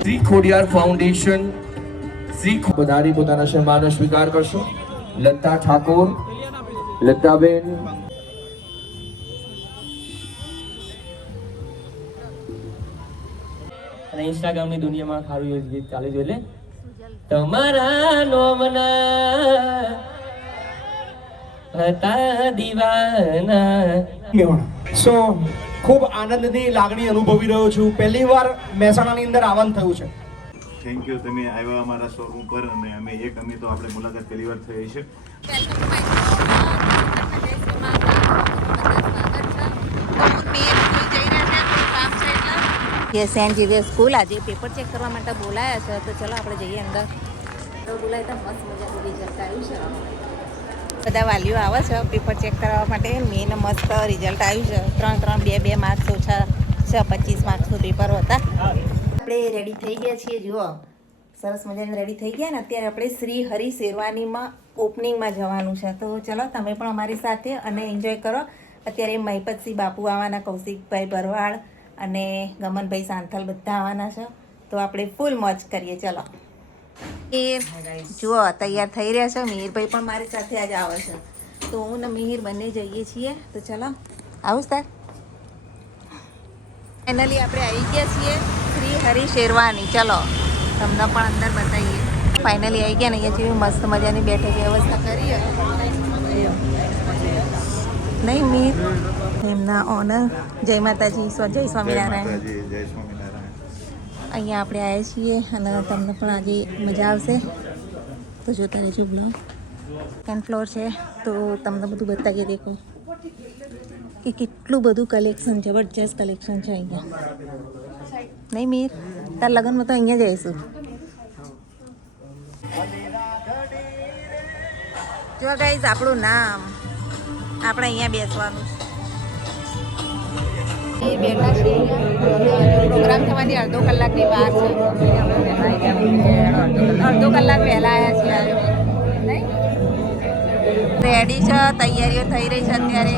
Shri Khodiyar foundation Shri પધારી પોતાના સન્માનનો સ્વીકાર કરશો. લતા ઠાકોર, લતાબેન. અને ઇન્સ્ટાગ્રામની દુનિયામાં ખારું એવું ગીત ચાલે છે, એટલે તમારા નોમના હતા દીવાના. સો ખૂબ આનંદની લાગણી અનુભવી રહ્યો છું. પહેલી વાર મહેસાણાની અંદર આવવાનું થયું છે. થેન્ક યુ, તમે આવ્યા અમારા શોરૂમ પર અને અમે તો આપણે મુલાકાત પહેલી વાર થઈ છે. સેન્ટ ઝેવિયર સ્કૂલ આજે પેપર ચેક કરવા માટે બોલાયા છે, તો ચલો આપણે જઈએ અંદર. તો બોલાય તો મસ્ત મજાનું રિઝલ્ટ આવ્યું છે. બધા વાલીઓ આવે છે પેપર ચેક કરવા માટે. મેન મસ્ત રિઝલ્ટ આવ્યું છે. 3 2 માર્ક્સ ઓછા છે. 25 માર્ક્સનું પેપર હતા. આપણે રેડી થઈ ગયા છીએ. જુઓ સરસ મજાને રેડી થઈ ગયા ને. અત્યારે આપણે શ્રી હરિ શેરવાનીમાં ઓપનિંગમાં જવાનું છે. તો ચલો તમે પણ અમારી સાથે અને એન્જોય કરો. અત્યારે મહિપતસિંહ બાપુ આવવાના, કૌશિકભાઈ ભરવાડ અને ગમનભાઈ સાંથલ બધા આવવાના છે. તો આપણે ફૂલ મોજ કરીએ. ચલો જુઓ તૈયાર થઈ રહ્યા છે. મિહિરભાઈ પણ મારી સાથે આજ આવે છે. તો હું ને મિહિર બંને જઈએ છીએ. તો ચલો આવું સર. ફાઇનલી આપણે આવી ગયા છીએ શ્રી હરિ શેરવાની. ચલો તમને પણ અંદર બતાવીએ. ફાઇનલી આવી ગયા ને. અહીંયા જેવી મસ્ત મજાની બેઠક વ્યવસ્થા કરી નહીં મિહિર? એમના ઓનર. જય માતાજી, જય સ્વામિનારાયણ. અહીંયા આપણે આવ્યા છીએ અને તમને પણ આજે મજા આવશે. તો જોતા રહેજો બ્લોગ. સેકન્ડ ફ્લોર છે તો તમને બધું બતાવીએ. દેખો કે કેટલું બધું કલેક્શન, જબરજસ્ત કલેક્શન છે અહીંયા. નહીં મીર? તાર લગ્નમાં તો અહીંયા જ આવીશું. જો ગાઈઝ આપણું નામ, આપણે અહીંયા બેસવાનું છે. બેઠા છીએ. પ્રોગ્રામ થવાની અડધો કલાકની વાર છે. અડધો કલાક વહેલા આવ્યા છીએ. રેડી છે, તૈયારીઓ થઈ રહી છે અત્યારે.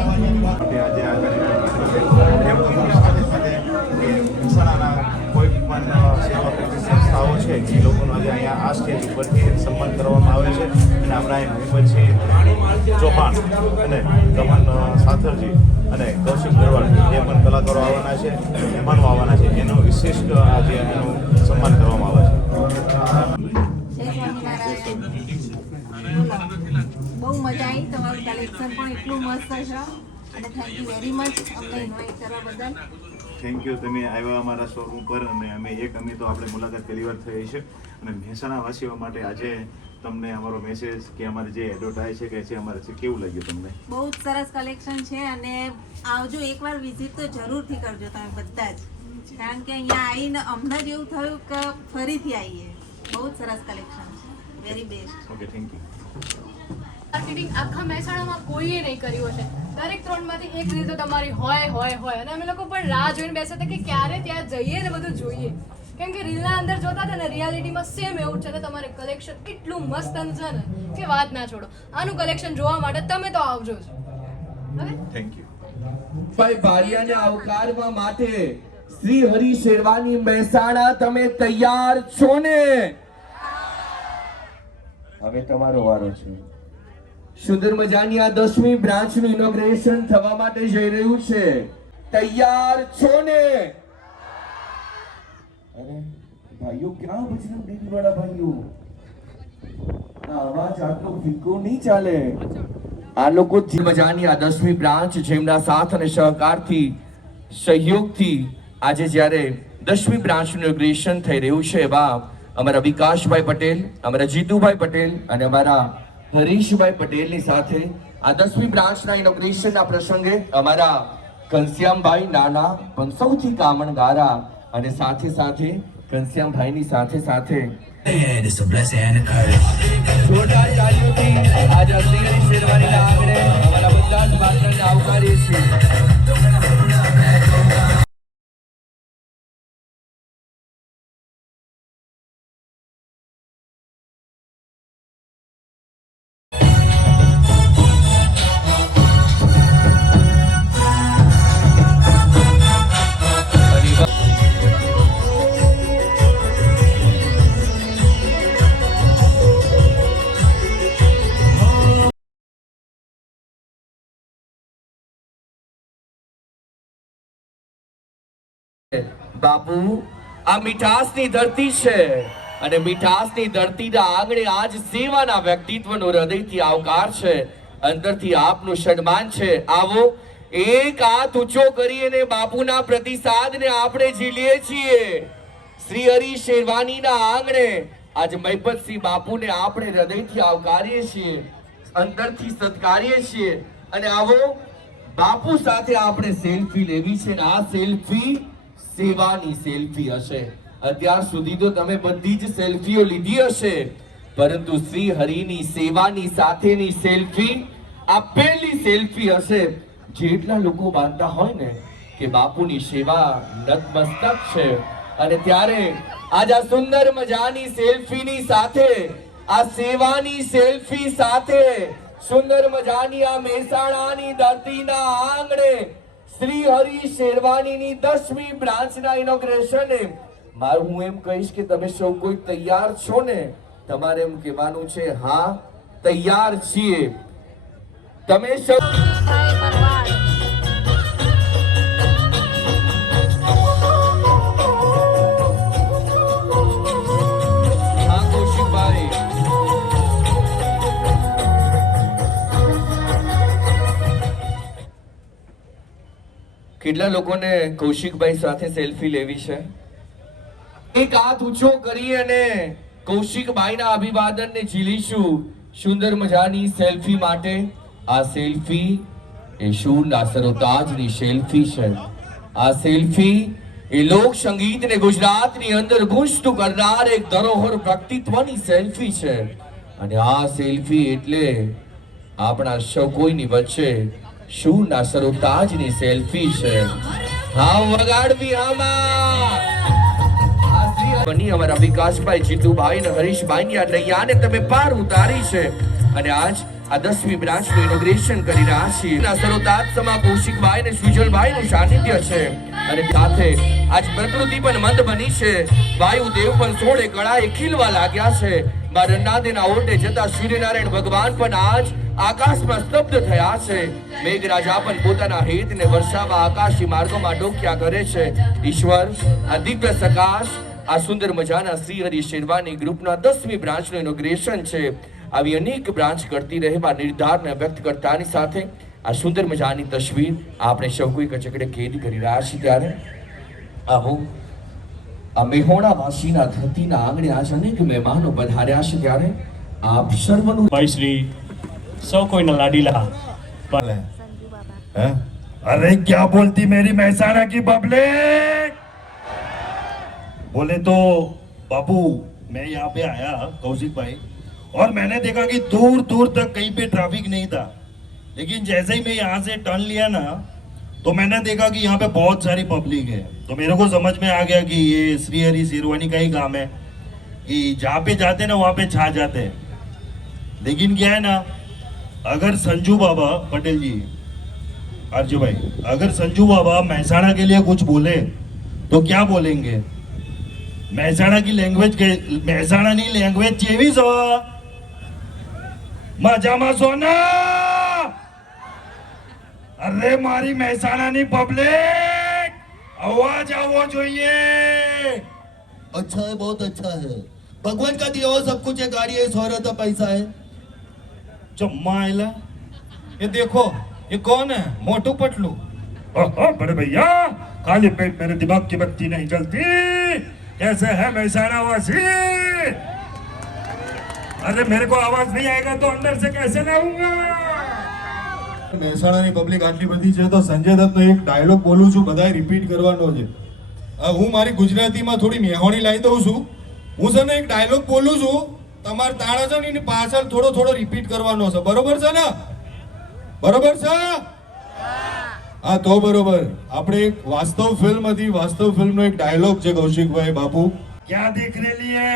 કોઈ પણ સેવા સંસ્થાઓ છે એ લોકોનો આજે અહીંયા આ સ્ટેજ ઉપરથી સન્માન કરવામાં આવે છે. અને આપણા હિંમતસિંહ ચૌહાણ અને ગમન સાથરજી અને કૌશિક ભરવાડ જે પણ કલાકારો આવવાના છે, મહેમાનો આવવાના છે, એનું વિશિષ્ટ આજે એનું સન્માન કરવામાં આવે છે. બહુ મજા આવી. તમારું કલેક્શન પણ એટલું મસ્ત છે અને થેન્ક યુ વેરી મચ અમને ઇન્વાઇટ કરવા બદલ. થેન્ક યુ, તમે આવ્યા અમારા શોરૂમ પર અને અમે તો આપણે મુલાકાત પહેલી વાર થઈ છે. અને મહેસાણા વાસીઓ માટે આજે તમને અમારો મેસેજ કે અમારી જે એડવર્ટાઇઝ છે કે છે અમારે છે, કેવું લાગ્યું તમને? બહુ જ સરસ કલેક્શન છે અને આવજો, એકવાર વિઝિટ તો જરૂરથી કરજો તમે બધા જ. કારણ કે અહીંયા આવીને અમને જ એવું થયું કે ફરીથી આવીએ. બહુ જ સરસ કલેક્શન છે. Very best. Okay, thank you. Marketing આખા મહેસાણામાં કોઈએ નહીં કર્યું હશે. દરેક 3માંથી એક રીલ તો તમારી હોય અને અમે લોકો પણ રાહ જોઈને બેસે હતા કે ક્યારે ત્યાં જઈએ ને બધું જોઈએ. કેમ કે રીલના અંદર જોતા હતા ને રિયાલિટીમાં સેમ એવું છે ને. તમારે કલેક્શન એટલું મસ્ત છે ને કે વાત ના છોડો. આનું કલેક્શન જોવા માટે તમે તો આવજો જ. હવે થેન્ક યુ. ભાઈ ભારિયાને આવકારવા માટે શ્રી હરિ શેરવાની મહેસાણા તમે તૈયાર છો ને? હવે તમારો વારો છે. સુંદર મજાની આ 10મી બ્રાન્ચનું ઇનોગ્રેશન થવા માટે જઈ રહ્યું છે. તૈયાર છો ને? અરે ભાઈઓ, ક્યાં બજરંગ દેવી વાળા ભાઈઓ? આ અવાજ આટલો ફિક્કો નહીં ચાલે. આ લોકો મજાની આ 10મી બ્રાન્ચ જેમના સાથ અને સહકારથી, સહયોગથી આજે જ્યારે 10મી બ્રાન્ચનું ઇનોગ્રેશન થઈ રહ્યું છે, એવા અમારા વિકાસભાઈ પટેલ, અમારા જીતુભાઈ પટેલ અને અમારા હરીશભાઈ પટેલની સાથે આ 10મી બ્રાન્ચના ઇનોગ્રેશનના પ્રસંગે અમારા ઘનશ્યામભાઈ નાના પણ સૌથી કામણગારા અને સાથે ઘનશ્યામભાઈની સાથે જોરદાર તાળીઓથી આજે શ્રી હરિ શેરવાનીના આંગણે અમારા બધા જ પાત્રને આવકારીએ છીએ. બાપુ, આ મીઠાસની ધરતી છે અને મીઠાસની ધરતીના આંગણે આજ સેવાના વ્યક્તિત્વનો હૃદયથી આવકાર છે, અંદરથી આપનું સન્માન છે. આવો એક હાથ ઊંચો કરીને બાપુના પ્રતિસાદને આપણે ઝીલીએ છીએ. શ્રી હરિ શેરવાનીના આંગણે આજ મહિપતસિંહ બાપુને આપણે હૃદયથી આવકારીએ છીએ, અંદરથી સત્કારીએ છીએ. અને આવો બાપુ સાથે આપણે સેલ્ફી લેવી છે ને આ સેલ્ફી સેવાની સેલ્ફી હશે. અત્યાર સુધી તો તમે બધી જ સેલ્ફીઓ લીધી હશે, પરંતુ શ્રી હરિની સેવાની સાથેની સેલ્ફી આ પહેલી સેલ્ફી હશે. જેટલા લોકો માનતા હોય ને કે બાપુની સેવા નતમસ્તક છે, અને ત્યારે આજ આ સુંદર મજાની સેલ્ફીની સાથે, આ સેવાની સેલ્ફી સાથે સુંદર મજાની આ મહેસાણાની ધરતીના આંગણે શ્રી હરિ શેરવાનીની 10મી બ્રાન્ચના ઇનોગ્રેશને મારું હું એમ કહીશ કે તમે સૌ કોઈ તૈયાર છો ને? તમારે એમ કહેવાનું છે, હા તૈયાર છીએ. તમે સૌ હા કૌશિકભાઈ, કેટલા લોકોને કૌશિકભાઈ સાથે સેલ્ફી લેવી છે? એક હાથ ઊંચો કરી અને કૌશિકભાઈના અભિવાદનને ઝીલીશું સુંદર મજાની સેલ્ફી માટે. આ સેલ્ફી એ શૂરના સરોતાજની સેલ્ફી છે. આ સેલ્ફી એ લોક સંગીતને ગુજરાતની અંદર ગુંજતું કરનાર એક ધરોહર વ્યક્તિત્વની સેલ્ફી છે. અને આ સેલ્ફી એટલે આપણા સૌ કોઈની વચ્ચે શૂરના સરોતાજની સેલ્ફી છે. હા વગાડવી આમાં બની અમારા વિકાસભાઈ, જીતુભાઈ અને હરીશભાઈની આ નૈયાને તમે પાર ઉતારી છે. અને આજ આ 10મી બ્રાન્ચનું ઇનોગ્રેશન કરી રહ્યા છીએ. સરોતાજ સમા કૌશિકભાઈ અને સુજલભાઈનું સાનિધ્ય છે, અને સાથે આજ પ્રકૃતિ પણ મંદ બની છે. વાયુદેવ પણ સોળે કળાએ ખીલવા લાગ્યા છે. રન્નાદેના ઓરડે જતા સૂર્યનારાયણ ભગવાન પણ આજ આકાશમાં સ્તબ્ધ થયા છે. મેઘરાજા પણ પોતાના હેતને વર્ષાવા આકાશી માર્ગોમાં ડોક્યા કરે છે. ઈશ્વર, આ દિવ્ય સકાશ, આ સુંદર મજાના શ્રી હરિ શેરવાની ગ્રુપના 10મી બ્રાન્ચનું ઇનોગ્રેશન છે. આવી અનેક બ્રાન્ચ કરતી રહેવા નિર્ધારને વ્યક્ત કરતાની સાથે આ સુંદર મજાની તસવીર આપણે સૌ કોઈ કચકડે કેદ કરી રહ્યા છીએ. ત્યારે આવો આ મેહોણા વાસીના ધરતીના આંગણે આજ અનેક મહેમાનો પધાર્યા છે. ત્યારે આપ સર્વનું ભાઈ શ્રી સૌ કોઈના લાડીલા हैं? अरे क्या बोलती मेरी महसाना की पब्लिक? बोले तो बापू, मैं यहाँ पे आया कौशिक भाई, और मैंने देखा कि दूर दूर तक कहीं पे ट्रैफिक नहीं था. लेकिन जैसे ही मैं यहाँ से टर्न लिया ना, तो मैंने देखा कि यहाँ पे बहुत सारी पब्लिक है. तो मेरे को समझ में आ गया कि ये श्री हरि शेरवानी का ही काम है कि जहाँ पे जाते ना वहाँ पे छा जाते हैं. लेकिन क्या है ना, अगर संजू बाबा पटेल जी, आरजू भाई, अगर संजू बाबा महसाणा के लिए कुछ बोले तो क्या बोलेंगे? महसाणा की लैंग्वेज के महसाणा ની લેંગ્વેજ કેવી છો? મજામાં છો ને? અરે મારી મહેસાણાની પબ્લિક, અવાજ આવવો જોઈએ. अच्छा है, बहुत अच्छा है. भगवान का दिया हुआ सब कुछ है. गाड़ी है, शोहरत है, पैसा है. चम्मा आयला. ये देखो, ये कौन है? मोटू पतलू. बड़े भैया, खाली पेट मेरे दिमाग की बत्ती नहीं जलती. कैसे है महसाणा वासी? अरे मेरे को आवाज नहीं आएगा तो अंदर से कैसे लाऊंगा? મહેસાણાની પબ્લિક આટલી બધી છે તો સંજય દત્તનો એક ડાયલોગ બોલું છું, બધાએ રિપીટ કરવાનો છે. હું મારી ગુજરાતીમાં થોડી મેહોણી લાવી દઉં છું. હું છે ને એક ડાયલોગ બોલું છું, તમારે તાળા છે ને એની પાછળ થોડો થોડો રિપીટ કરવાનો છે. બરોબર છે ને? બરોબર છે? હા તો બરોબર. આપણે એક વાસ્તવ ફિલ્મ હતી, વાસ્તવ ફિલ્મનો એક ડાયલોગ છે કૌશિકભાઈ બાપુ. क्या देखने लिए?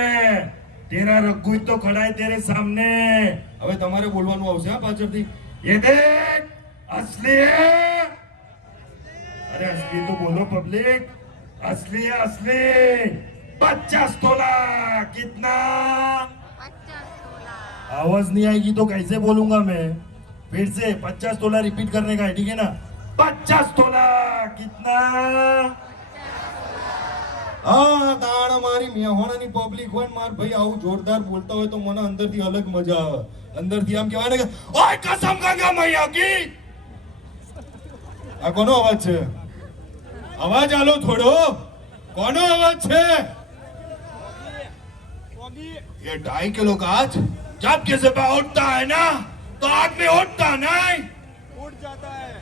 तेरा रघु तो खड़ा है तेरे सामने. હવે તમારે બોલવાનું આવશે હા પાછળથી. ये देख, असली है. अरे असली तो बोलो पब्लिक. असली है, असली. 50 तोला. कितना? आवाज नहीं आएगी तो कैसे बोलूंगा मैं? फिर से 50 तोला रिपीट करने का है, ठीक है ना? 50 तोला. कितना? હા તાણ મારી મેહોણાની પબ્લિક હોય ને માર ભાઈ આવું જોરદાર બોલતા હોય તો મને અંદરથી અલગ મજા આવે. અંદરથી આમ કહેવાય ને કે ઓય કસમ ગંગા મૈયા કી. આ કોનો અવાજ છે? અવાજ આલો થોડો. કોનો અવાજ છે? ये 2.5 किलो का आज जब किसी पे उठता है ना तो आदमी उठता नहीं, उठ जाता है.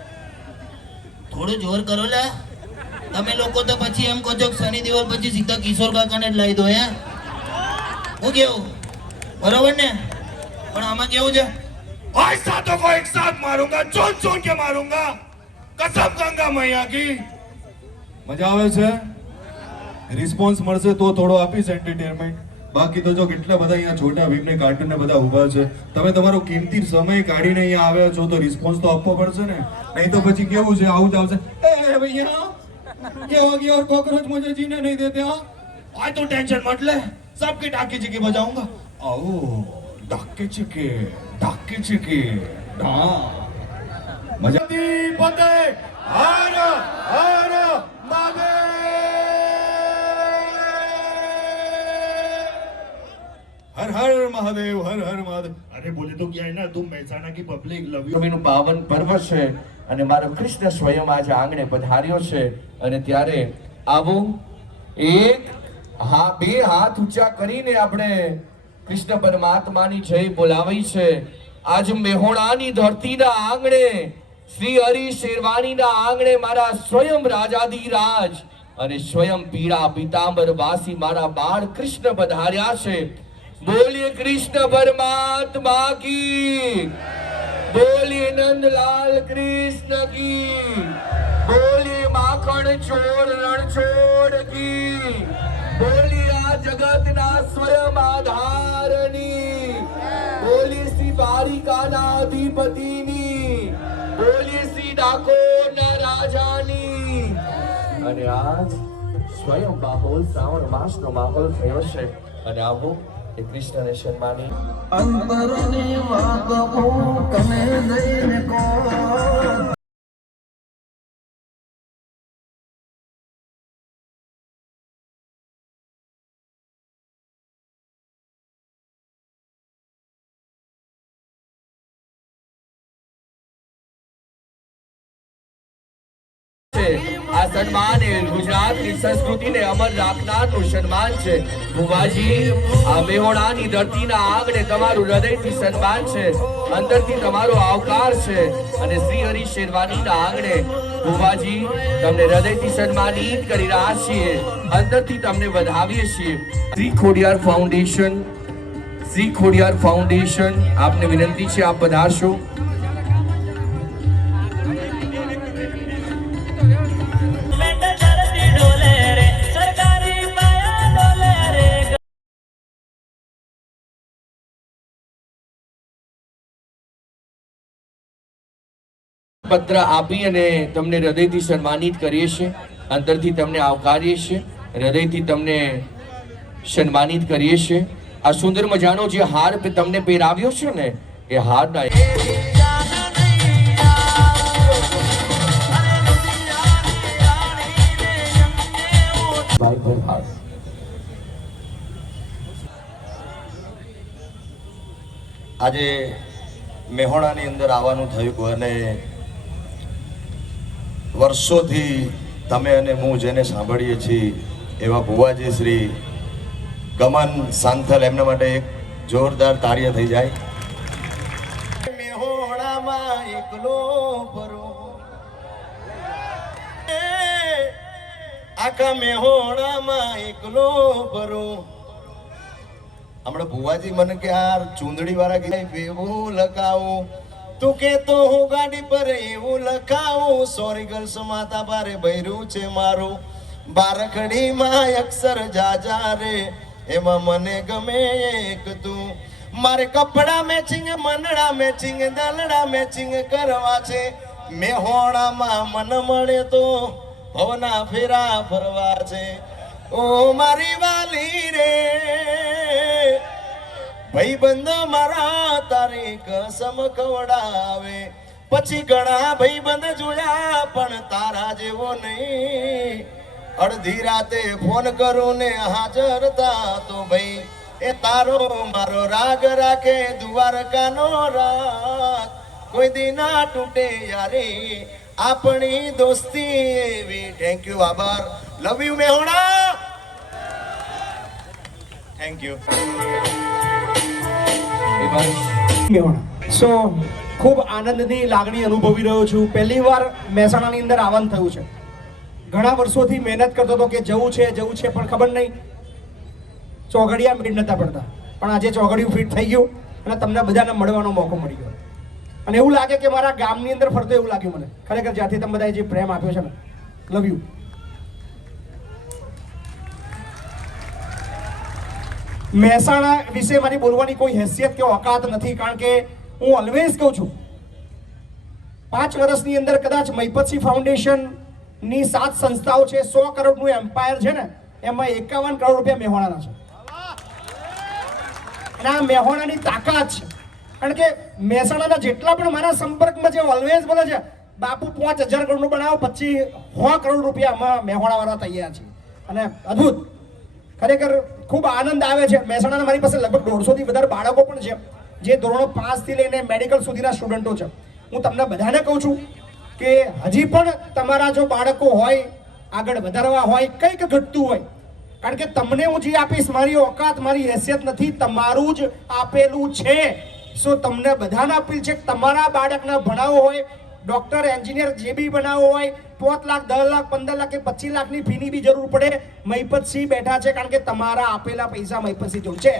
થોડું જોર કરો લે. તમે લોકો તો પછી એમ કહો છો કે શનિ દેવલ પછી સીધા કિશોર કાકાને જ લાવી દો હે. હું કેવું બરોબર ને? પણ આમાં કેવું છે? आज सातों को एक साथ मारूंगा, चुन चुन के मारूंगा. कसम गंगा मैया की. મજા આવે છે? રિસ્પોન્સ મળશે તો થોડો આપીશ એન્ટરટેનમેન્ટ. બાકી તો જો કેટલા બધા અહીંયા છોટા ભીમને કાર્ટૂન ને બધા ઊભા છે, તમે તમારો કિંમતી સમય કાઢીને અહીંયા આવ્યા છો તો રિસ્પોન્સ તો આપવો પડશે ને. નહીં તો પછી કેવું છે, આવું જ આવશે. એ ભૈયા क्या हो गया और कॉकरोच मुझे जीने नहीं देते. हाँ आज तो टेंशन मत ले, सबके डाके चिके बजाऊंगा. आओ डाके चिके हाँ मजा पते हर हर महादेव हर हर महादेव. अरे बोले तो क्या है ना, तुम मહેસાણા की पब्लिक लव यू. નું પાવન પર્વ છે અને મારો કૃષ્ણ સ્વયં આજે આંગણે પધાર્યો છે અને ત્યારે આવો બે હાથ ઊંચા કરીને આપણે કૃષ્ણ પરમાત્માની જય બોલાવી છે. આજ મેહોણાની ધરતીના આંગણે શ્રી હરિ શેરવાણીના આંગણે મારા સ્વયં રાજાધિરાજ અને સ્વયં પીળા પીતાંબર વાસી મારા બાળ કૃષ્ણ પધાર્યા છે. બોલીએ કૃષ્ણ પરમાત્મા કી, બોલીએ નંદલાલ કૃષ્ણ કી, બોલીએ માખણ ચોર રણછોડ કી, બોલીએ આ જગતના સ્વયં આધારની, બોલીએ શ્રી દ્વારિકાના અધિપતિની, બોલીએ શ્રી ડાકોરના રાજાની. અને આજ સ્વયં માહોલ શ્રાવણ માસનો માહોલ થયો છે અને આવો એ કૃષ્ણને સન્માની અંતરની વાત તમે જઈને કહો. આ સન્માન એ ગુજરાતની સંસ્કૃતિને અમર રાખનારનું સન્માન છે. ભુવાજી, આ મેહોણાની ધરતીના આંગણે તમારું હૃદયથી સન્માન છે, અંદરથી તમારો આવકાર છે અને શ્રી હરિ શેરવાણીના આંગણે ભુવાજી તમને હૃદયથી સન્માનિત કરી રહ્યા છીએ, અંદરથી તમને વધાવીએ છીએ. શ્રી ખોડિયાર ફાઉન્ડેશન આપને વિનંતી છે, આપ પધારશો. પત્ર આપી અને તમને હૃદયથી સન્માનિત કરીએ છીએ, અંદરથી તમને આવકારીએ છીએ, હૃદયથી તમને સન્માનિત કરીએ છીએ. આ સુંદર મજાનો જે હાર તમને પહેરાવ્યો છે ને, એ હારના આજે મેહોણાની અંદર આવવાનું થયું અને વર્ષોથી તમે અને હું જેને સાંભળીએ છીએ એવા ભુવાજી શ્રી ગમન સાંથલ, એમના માટે એક જોરદાર તાળીઓ થઈ જાય. મેહોણામાં એકલો ફરો, આખા મેહોણામાં એકલો ફરો. હમણાં ભુવાજી મને કે આ ચૂંદડી વાળા કે એવું લખાવું, તું કે તો હું ગાડી પર એવું લખાવું, સોરી ગર્લ્સ માતા પારે ભૈરું છે મારું, બારખડીમાં અક્ષર જાજા રે, એમાં મને ગમે એક તું. મારે કપડા મેચિંગ, મનડા મેચિંગ, દલડા મેચિંગ કરવા છે. મેહોણામાં મન મળે તો ભવના ફેરા ફરવા છે. ઓ મારી વાલી રે ભાઈબંધો મારા તારી કસમ ખવડાવે, પછી ઘણા ભાઈબંધ જોયા પણ તારા જેવો નહીં. અડધી રાતે ફોન કરું ને હાજર તા તો ભાઈ એ તારો મારો રાગ રાખે દ્વારકાનો રાત કોઈ દી ના તૂટે યારી આપણી દોસ્તી એવી. થેન્ક યુ, આભાર, લવ યુ મેહોણા, થેન્ક યુ. સો ખૂબ આનંદની લાગણી અનુભવી રહ્યો છું. પહેલી વાર મહેસાણાની અંદર આવવાનું થયું છે. ઘણા વર્ષોથી મહેનત કરતો હતો કે જવું છે પણ ખબર નહીં ચોઘડિયા મીટ નતા પડતા. પણ આજે ચોઘડિયું ફિટ થઈ ગયું અને તમને બધાને મળવાનો મોકો મળી ગયો. અને એવું લાગે કે મારા ગામની અંદર ફરતો એવું લાગ્યું મને ખરેખર, જ્યાંથી તમે બધાએ જે પ્રેમ આપ્યો છે ને. Love you. મહેસાણા વિશે મારી બોલવાની કોઈ હેસિયત કે ઓકાત નથી, કારણ કે હું ઓલવેઝ કહું છું 5 વર્ષની અંદર કદાચ મહિપતસિંહ ફાઉન્ડેશન ની 7 સંસ્થાઓ છે, 100 કરોડનું એમ્પાયર છે ને, એમાં 51 કરોડ રૂપિયા મેહોણાના છે. અને આ મેહોણાની તાકાત છે. કારણ કે મહેસાણાના જેટલા પણ મારા સંપર્કમાં જે ઓલવેઝ બોલે છે બાપુ 5000 કરોડનું બનાવો, પછી 100 કરોડ રૂપિયામાં મેહોણાવાળા તૈયાર છે. અને અદ્ભુત, ખરેખર ખૂબ આનંદ આવે છે. મહેસાણાના મારી પાસે લગભગ 150 થી વધારે બાળકો પણ છે, જે ધોરણો 5 થી લઈને મેડિકલ સુધીના સ્ટુડન્ટો છે. હું તમને બધાને કહું છું કે હજી પણ તમારા જો બાળકો હોય, આગળ વધારવા હોય, કંઈક ઘટતું હોય, કારણ કે તમને હું જે આપીશ મારી ઓકાત, મારી હેસિયત નથી, તમારું જ આપેલું છે. સો તમને બધાને અપીલ છે કે તમારા બાળકને ભણાવવો હોય, ડોક્ટર, એન્જિનિયર જે બી બનાવવો હોય, 5 લાખ, 10 લાખ, 15 લાખ કે 25 લાખની ફીની બી જરૂર પડે, મહિપતસિંહ બેઠા છે. કારણ કે તમારા આપેલા પૈસા મહિપતસિંહ જો છે.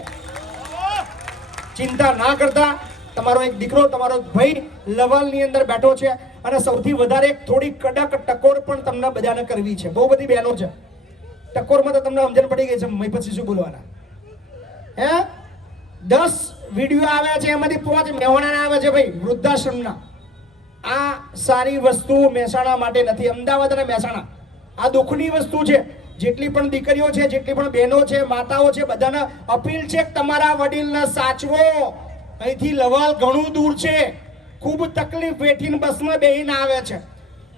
ચિંતા ના કરતા. તમારો એક દીકરો, તમારો ભાઈ લવાલની અંદર બેઠો છે. અને સૌથી વધારે થોડી કડક ટકોર પણ તમને બધાને કરવી છે. બહુ બધી બહેનો છે, ટકોરમાં તો તમને સમજણ પડી ગઈ છે મહિપતસિંહ શું બોલવાના. હે 10 વિડીયો આવ્યા છે, એમાંથી 5 મેહોણાના આવે છે ભાઈ, વૃદ્ધાશ્રમના. આ સારી વસ્તુ મહેસાણા માટે નથી. અમદાવાદ અને મહેસાણા આ દુઃખની વસ્તુ છે. જેટલી પણ દીકરીઓ છે, જેટલી પણ બહેનો છે, માતાઓ છે, બધાને અપીલ છે કે તમારા વડીલને સાચવો. અહીંથી લવાલ ઘણું દૂર છે, ખૂબ તકલીફ વેઠીને બસમાં બેહીને આવે છે.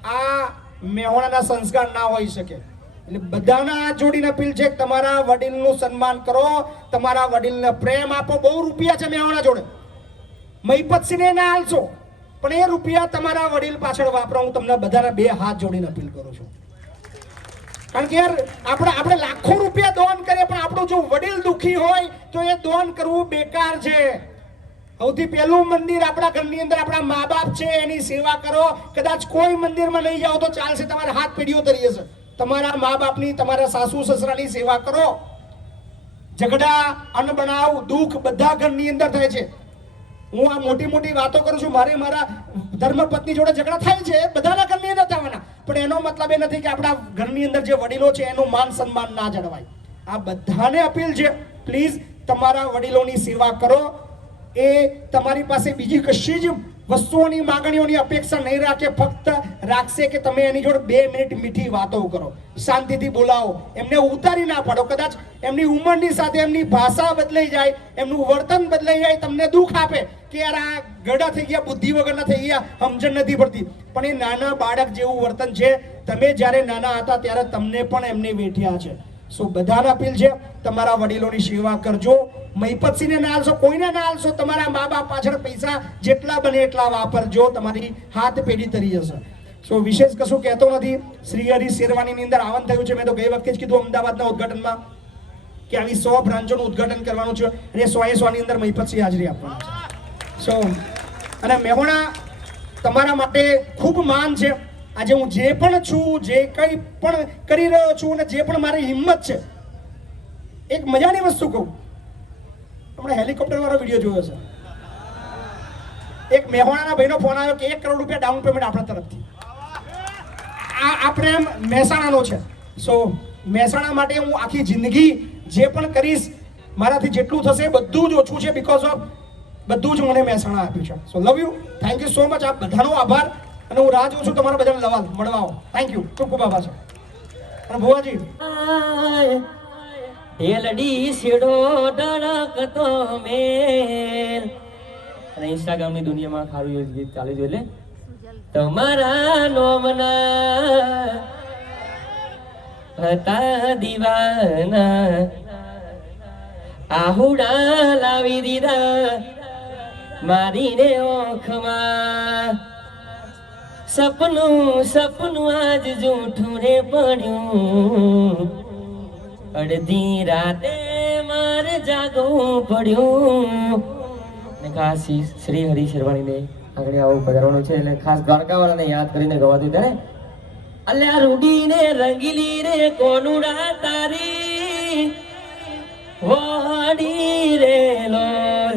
આ મેહોણાના સંસ્કાર ના હોઈ શકે. એટલે બધાના હાથ જોડીને અપીલ છે કે તમારા વડીલનું સન્માન કરો, તમારા વડીલને પ્રેમ આપો. બહુ રૂપિયા છે મેહોણા જોડે, મહિપતસિંહને ના આલશો, પણ એ રૂપિયા તમારા વડીલ પાછળ વાપરો. હું તમને બધાને 2 હાથ જોડીને અપીલ કરું છું. કારણ કે યાર આપણે લાખો રૂપિયા દાન કરીએ, પણ આપણું જો વડીલ દુખી હોય તો એ દાન કરવું બેકાર છે. સૌથી પહેલું મંદિર આપણા ઘરની અંદર આપણા મા બાપ છે, એની સેવા કરો. કદાચ કોઈ મંદિરમાં નહીં જાઓ તો ચાલશે, તમારા હાથ પેઢીઓ તરી જશે. તમારા મા બાપની, તમારા સાસુ સસરાની સેવા કરો. ઝઘડા, અનબનાવ, દુઃખ બધા ઘરની અંદર થાય છે. હું આ મોટી વાતો કરું છું, મારા ધર્મપત્ની જોડે ઝઘડા થાય છે, બધાના ઘરની અંદર થવાના, પણ એનો મતલબ એ નથી કે આપણા ઘરની અંદર જે વડીલો છે એનું માન સન્માન ના જળવાય. આ બધાને અપીલ છે, પ્લીઝ તમારા વડીલોની સેવા કરો. એ તમારી પાસે બીજી કશી જ વસ્તુઓની, માંગણીઓની અપેક્ષા નહીં રાખે. ફક્ત રાખશે કે તમે એની જોડે 2 મિનિટ મીઠી વાતો કરો, શાંતિથી બોલાવો, એમને ઉતારી ના પાડો. કદાચ એમની ઉંમરની સાથે એમની ભાષા બદલાઈ જાય, એમનું વર્તન બદલાઈ જાય, તમને દુઃખ આપે કે યાર આ ગડા થઈ ગયા, બુદ્ધિ વગરના થઈ ગયા, સમજણ નથી પડતી. પણ એ નાના બાળક જેવું વર્તન છે. તમે જ્યારે નાના હતા ત્યારે તમને પણ એમને વેઠ્યા છે. સો બધાને અપીલ છે, તમારા વડીલોની સેવા કરજો. મહિપતસિંહને ના આલશો, કોઈને ના આલશો. તમારા મા બાપ પાછળ પૈસા જેટલા બને એટલા વાપરજો, તમારી હાથ પેઢી તરી જશે. સો વિશેષ કશું કહેતો નથી. શ્રી હરિ શેરવાનીની અંદર આવવાનું થયું છે. મેં તો ગઈ વખતે જ કીધું અમદાવાદના ઉદઘાટનમાં કે આવી 100 બ્રાન્ચોનું ઉદઘાટન કરવાનું છે, અને 100 ની અંદર મહિપતસિંહ હાજરી આપવાનું છે. સો અને મેહોણા તમારા માટે ખૂબ માન છે. આજે હું જે પણ છું, જે કંઈ પણ કરી રહ્યો છું, અને જે પણ મારી હિંમત છે, એક મજાની વસ્તુ કહું. હમણાં હેલિકોપ્ટર વાળો વિડીયો જોયો છે. એક મેહોણાના ભાઈનો ફોન આવ્યો કે 1 કરોડ રૂપિયા ડાઉન પેમેન્ટ આપણા તરફથી. આ પ્રેમ મહેસાણાનો છે. સો મહેસાણા માટે હું આખી જિંદગી જે પણ કરીશ, મારાથી જેટલું થશે બધું જ ઓછું છે. બીકોઝ ઓફ બધું જ મને મહેસાણા આપ્યું છે. So love you, thank you so much. આપ બધાનો આભાર. અને હું રાહ જોઉં છું તમારા બધાને લવાલ મળવા આવો. થેન્ક યુ, ખૂબ ખૂબ આભાર છે. અને ભુવાજી ઢેલડી શેડો ધડકતો મેલ. અને ઇન્સ્ટાગ્રામની દુનિયામાં ખારું ગીત ચાલે છે, એટલે તમારા નોમના હતા દીવાના, આહુડા લાવી દીધા મારીને ઓખમાં. સપનું સપનું આજ જૂઠું રે પડ્યું, અડધી રાતે મારે જાગવું પડ્યું. ને ખાસ શ્રી હરિ શેરવાણીને આગળ આવું પધારવાનું છે, એટલે ખાસ દ્વારકાવાળાને યાદ કરીને ગવાતું ત્યારે અલ્યા રૂડી ને રંગીલી રે કોનુડા તારી વાડી રે લોલ,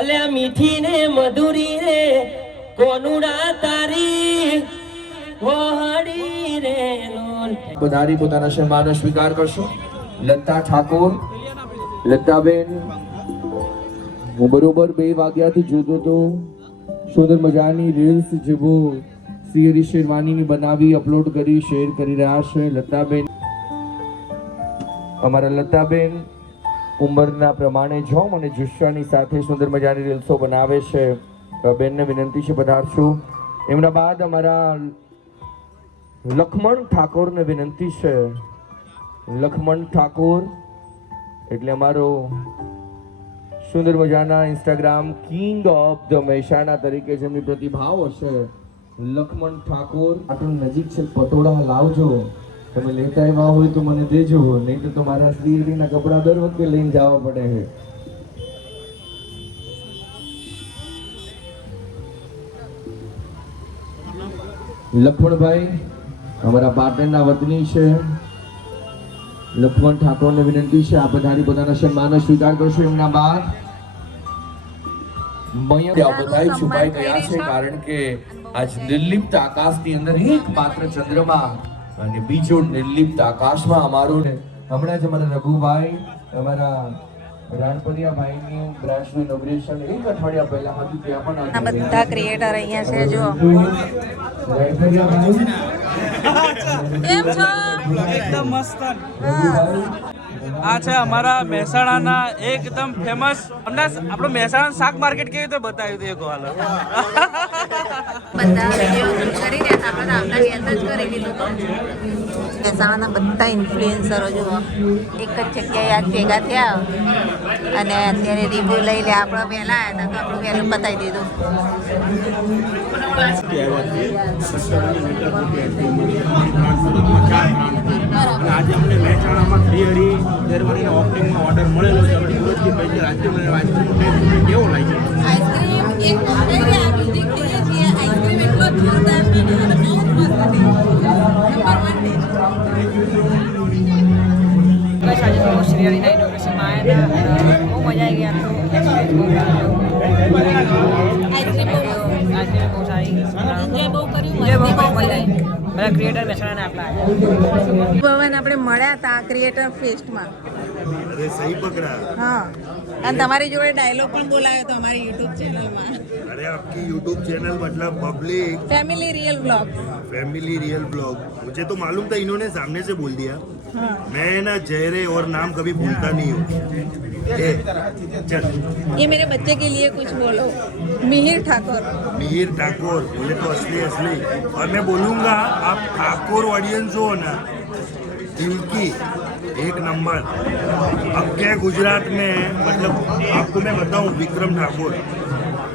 અલ્યા મીઠી ને મધુરી રે કોનુડા તારી વાડી રે લોલ. પધારી પોતાના સન્માનનો સ્વીકાર કરશો. લતા ઠાકોર, લતાબેન, હું બરોબર 2 વાગ્યાથી જોતો હતો. સુંદર મજાની રીલ્સ જેવો શ્રી હરિ શેરવાણીની બનાવી અપલોડ કરી શેર કરી રહ્યા છે. લતાબેન, અમારા લતાબેન ઉંમરના પ્રમાણે જોમ અને જુસ્સાની સાથે સુંદર મજાની રીલ્સો બનાવે છે. બેનને વિનંતી છે પધારશો. એમના બાદ અમારા લખમણ ઠાકોરને વિનંતી છે. લખમણ ઠાકોર એટલે અમારો સુંદર મજાના Instagram king of the Mehsana તરીકે જેમની પ્રતિભાવ હશે. લખમણ ઠાકોર આટલું નજીક છે, પટોળા લાવજો. તમે લેતા આવ્યા હોય તો મને દેજો, નહીં તો તમારા શ્રીહરિના કપડા દર વખતે લઈને જવા પડે છે. લખમણભાઈ અમારા પાટણના વતની છે. લખમણ ઠાકોરને વિનંતી છે આ પધારી પોતાના સન્માનનો સ્વીકાર કરશો. એમના બાદ બધાય છુપાઈ ગયા છે, કારણ કે આજ નિર્લિપ્ત આકાશની અંદર એકમાત્ર ચંદ્રમા અને બીજો નિર્લિપ્ત આકાશમાં અમારું હમણાં જ અમારા રઘુભાઈ અમારા રાણપરિયાભાઈની બ્રાન્ચનું ઇનોગ્રેશન 1 અઠવાડિયા પહેલા હતું. ત્યાં પણ આ બધા ક્રિએટર અહીંયા છે. જો કેમ છો? એકદમ મસ્ત. આ છે અમારા મહેસાણાના એકદમ ફેમસ. અમને આપણું મહેસાણા શાક માર્કેટ કેવી રીતે બતાવ્યું હતું એક વાર. બધા વિડીયો કરીને આપણે આવતા ગયા જ કરી લીધું હતું. મહેસાણાના બધા ઇન્ફ્લુએન્સરો જુઓ એક જ જગ્યાએ આજ ભેગા થયા અને અત્યારે રિવ્યુ લઈ લે. આપણે પહેલા આવ્યા હતા તો આપણું પહેલું બતાવી દીધું. આજે અમને મહેસાણામાં શ્રી હરિ શેરવાણીના ઓપનિંગમાં ઓર્ડર મળેલો છે. અમે સુરતથી પૈકી આઈસ્ક્રીમ કેવો લાગે? આઈસ્ક્રીમ એક બીજી ખાઈએ છીએ. આઈસ્ક્રીમ એટલો જોરદાર છે ને અને બહુ જ મસ્ત છે. બસ આજે તો શ્રી હરિના ઇનોગ્રેશનમાં આવ્યા હતા, બહુ મજા આવી ગયા. આઈસ્ક્રીમ બહુ સારી, એન્જોય બહુ કર્યું, મજા આવી. બધા ક્રિએટર મહેસાણાના આપણા ભવન આપણે મળ્યા હતા ક્રિએટર ફેસ્ટમાં. અરે સહી પકડા. હા, અને તમારી જોડે ડાયલોગ પણ બોલાયો હતો અમારી યુટ્યુબ ચેનલમાં. अरे आपकी यूट्यूब चैनल मतलब public family real blog. Family real blog मुझे तो मालूम था, इन्होंने सामने से बोल दिया. मैं ना चेहरे और नाम कभी भूलता नहीं हूँ. चल ये मेरे बच्चे के लिए कुछ बोलो. मिहिर ठाकुर. मिहिर ठाकुर बोले तो असली असली. और मैं बोलूँगा आप ठाकुर ऑडियंस जो हो ना दिल की एक नंबर. अब क्या गुजरात में मतलब आपको मैं बताऊँ, विक्रम ठाकुर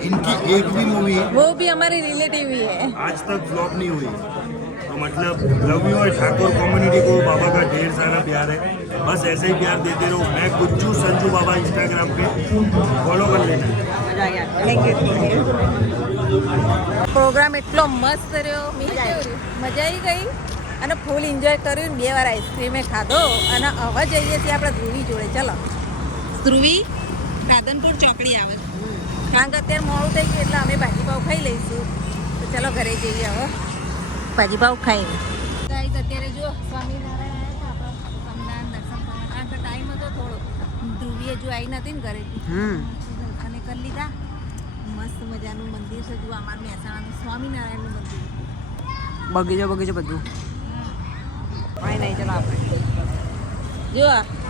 इनकी एक भी मूवी वो भी हमारे रिलेटिव ही है. आज तक फ्लॉप नहीं हुई. तो मतलब लव यू है ठाकुर कम्युनिटी को. बाबा का ढेर सारा प्यार है, बस ऐसे ही प्यार देते रहो. मैं गुज्जू संजू बाबा इंस्टाग्राम पे फॉलो कर लेना. Thank you. પ્રોગ્રામ એટલો મસ્ત રહ્યો, મજા આવી ગઈ અને ફૂલ એન્જોય કર્યું. 2 વાર આઈસ્ક્રીમે ખાધો અને હવે જઈએ છીએ આપણે ધ્રુવી જોડે. ચલો ધ્રુવી રાધનપુર ચોકડી આવે, કારણ કે અત્યારે મોડું થઈ ગયું એટલે અમે ભાજીપાવ ખાઈ લઈશું. તો ચલો ઘરે જઈએ હવે ભાજીપાવ ખાઈને. ગાઈસ અત્યારે જો સ્વામિનારાયણ આવ્યા હતા આપણે સોમનાથ દર્શન કરવા, કારણ કે ટાઈમ હતો થોડો. ધ્રુવીએ જો આવી નથી ને ઘરેથી અને કરી લીધા. મસ્ત મજાનું મંદિર છે. જો અમારું મહેસાણાનું સ્વામિનારાયણનું મંદિર, બગીચો બધું. કઈ નહીં, ચલો આપણે જો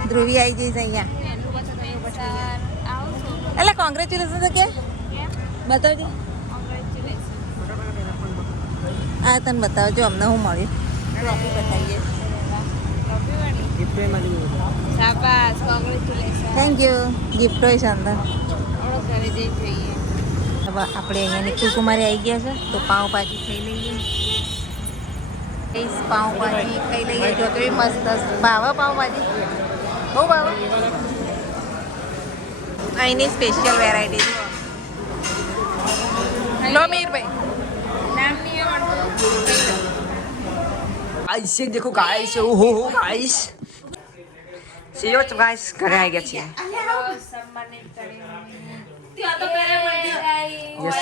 ધ્રુવી આવી જઈશ અહીંયા. એટલે કોંગ્રેચ્યુલેશન કે બતાવજો. આ તને બતાવજો અમને હું મળ્યું. ટ્રોફી બતાવીએ. શાબાશ, કોંગ્રેચ્યુલેશન. Thank you. ગિફ્ટ હોય છે અંદર. ઘરે જઈ જોઈએ. હવે આપણે અહીંયાની કુકુમારી આવી ગયા છે તો પાઉંભાજી ખાઈ લઈએ. પાઉંભાજી ખાઈ લઈએ. જો કેવી મસ્ત ભાવે પાઉંભાજી, બહુ ભાવે. અહીંની સ્પેશિયલ વેરાયટી જુઓ. લો મીરભાઈ, નામ નહીં આવડતું. गाइस ये देखो गाइस, ओहो गाइस, सीओ गाइस घरे आ गया છીએ. यस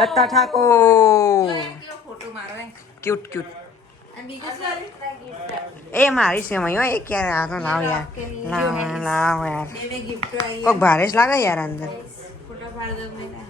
लता ठाकोर ફોટો મારો ક્યુટ ક્યુટ. એ મારી છે મયો એ ક્યારે આ તો લાવ યાર, લાવ યાર, ગિફ્ટ આવી. કોક ભારે જ લાગે યાર અંદર. ફોટો પાડ દો મેરા.